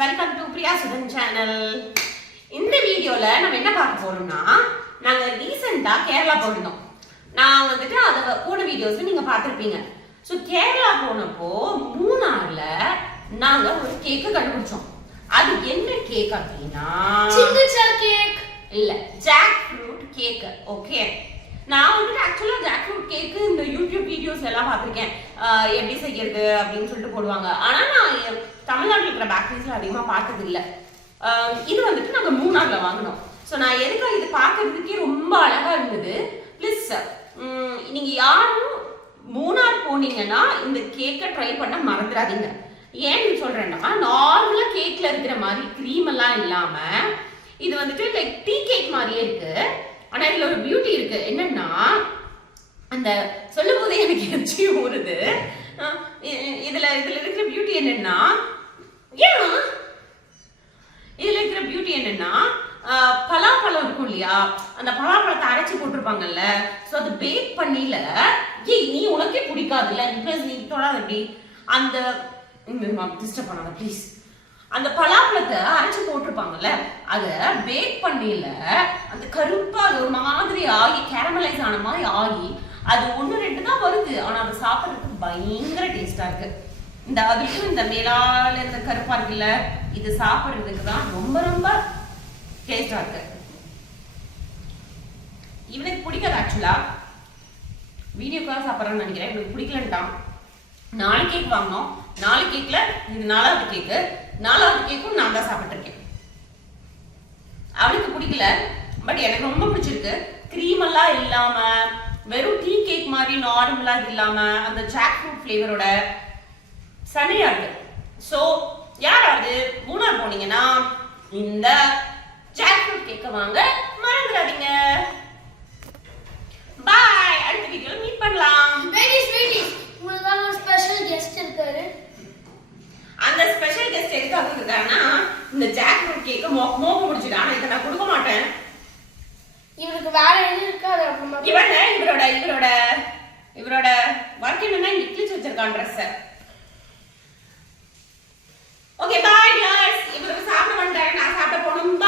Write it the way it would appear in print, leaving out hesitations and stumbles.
Welcome to Priya Suthan channel. இந்த வீடியோல நம்ம என்ன பார்க்க போறோம்னா, நாங்க ரீசெண்டா கேரளா போயிருந்தோம். நான் வந்துட்டு அத போன வீடியோஸ் நீங்க பார்த்திருப்பீங்க. சோ கேரளா போனப்போ மூணார்ல நாங்க ஒரு கேக் கண்டுபிடிச்சோம். அது என்ன கேக் அப்படின்னா சிங்கச்சா கேக் இல்ல, ஜாக் ஃப்ரூட் கேக். ஓகே, நான் வந்துட்டு ஆக்சுவலா ஜாக் ஃப்ரூட் கேக்கு இந்த யூடியூப் வீடியோஸ் எல்லாம் பார்த்திருக்கேன், எப்படி செய்யறது அப்படின்னு சொல்லிட்டு போடுவாங்க. ஆனா நான் தமிழ்நாட்டில் இருக்கிற பேக்கரிஸ்ல அதிகமா பார்த்தது இல்லை. இது வந்துட்டு நாங்க மூணார்ல வாங்கினோம். ஸோ நான் எதுக்கு இது பார்க்கறதுக்கே ரொம்ப அழகா இருந்தது. பிளஸ் நீங்க யாரும் மூணார் போனீங்கன்னா இந்த கேக்கை ட்ரை பண்ண மறந்துடாதீங்க. ஏன்னு சொல்றேன்னா, நார்மலா கேக்ல இருக்கிற மாதிரி கிரீம் எல்லாம் இல்லாம இது வந்துட்டு லைக் டீ கேக் மாதிரியே இருக்கு. ஆனா இதுல ஒரு பியூட்டி இருக்கு. என்னன்னா, அந்த சொல்லும் போதே எனக்கு எச்சி ஊறுது. இதுல இருக்கிற பியூட்டி என்னன்னா, பலாப்பழம் இருக்கும் இல்லையா, அந்த பலாப்பழத்தை அரைச்சி போட்டிருப்பாங்கல்ல. சோ அது பேக் பண்ணில நீ உனக்கே பிடிக்காதுல்ல, நீ தொடாத அப்படி அந்த டிஸ்டர்ப் பண்ணாத ப்ளீஸ். அந்த பலாப்பழத்தை அரைச்சு போட்டிருப்பாங்கல்ல, அதை பேக் பண்ணில அந்த கருப்பா ஒரு மாதிரி ஆகி கேரமலைஸ் ஆன மாதிரி ஆகி அது 1-2 தான் வருது. ஆனா அதை சாப்பிட்றதுக்கு பயங்கர டேஸ்டா இருக்கு. இந்த அதுக்கும் இந்த மேலால இந்த கருப்பா இருக்குல்ல, இது சாப்பிட்றதுக்கு தான் ரொம்ப ரொம்ப டேஸ்டா இருக்கு. இவனுக்கு பிடிக்காது ஆக்சுவலா, வீடியோக்காக சாப்பிட்றான்னு நினைக்கிறேன். இவனுக்கு பிடிக்கலன்ட்டான். 4 கேக் வாங்கினோம். 4 கேக்ல இது 4வது கேக்கு. 4வது கேக்கும் நான் தான் சாப்பிட்டுருக்கேன். அவனுக்கு பிடிக்கல, பட் எனக்கு ரொம்ப பிடிச்சிருக்கு. கிரீம் எல்லாம் இல்லாம வெறும் டீ கேக் மாதிரி நார்மலா இல்லாம அந்த ஜாக் ஃப்ரூட் ஃபிளேவரோட செமையா இருக்கு. சோ யாராவது மூணார் போனீங்கன்னா இந்த ஜாக் ஃப்ரூட் கேக்க வாங்க மறந்துடாதீங்க. பாய், அடுத்த வீடியோல மீட் பண்ணலாம். உங்களுக்கு ஒரு ஸ்பெஷல் கெஸ்ட் இருக்காரு. அந்த ஸ்பெஷல் கெஸ்ட் எதுக்காக இருக்காருன்னா, இந்த ஜாக் ஃப்ரூட் கேக்க மோக முடிச்சிட்டு, ஆனா இதை நான் கொடுக்க மாட்டேன். இவருக்கு வேற எதுவும் இருக்காது. இவரோட ஒர்க் என்னன்னா இட்லி வச்சிருக்கான் ட்ரெஸ். ஓகே பாய் गाइस, இவருக்கு சாப்பிட வந்துட்டாரு, நான் சாப்பிட போகணும்.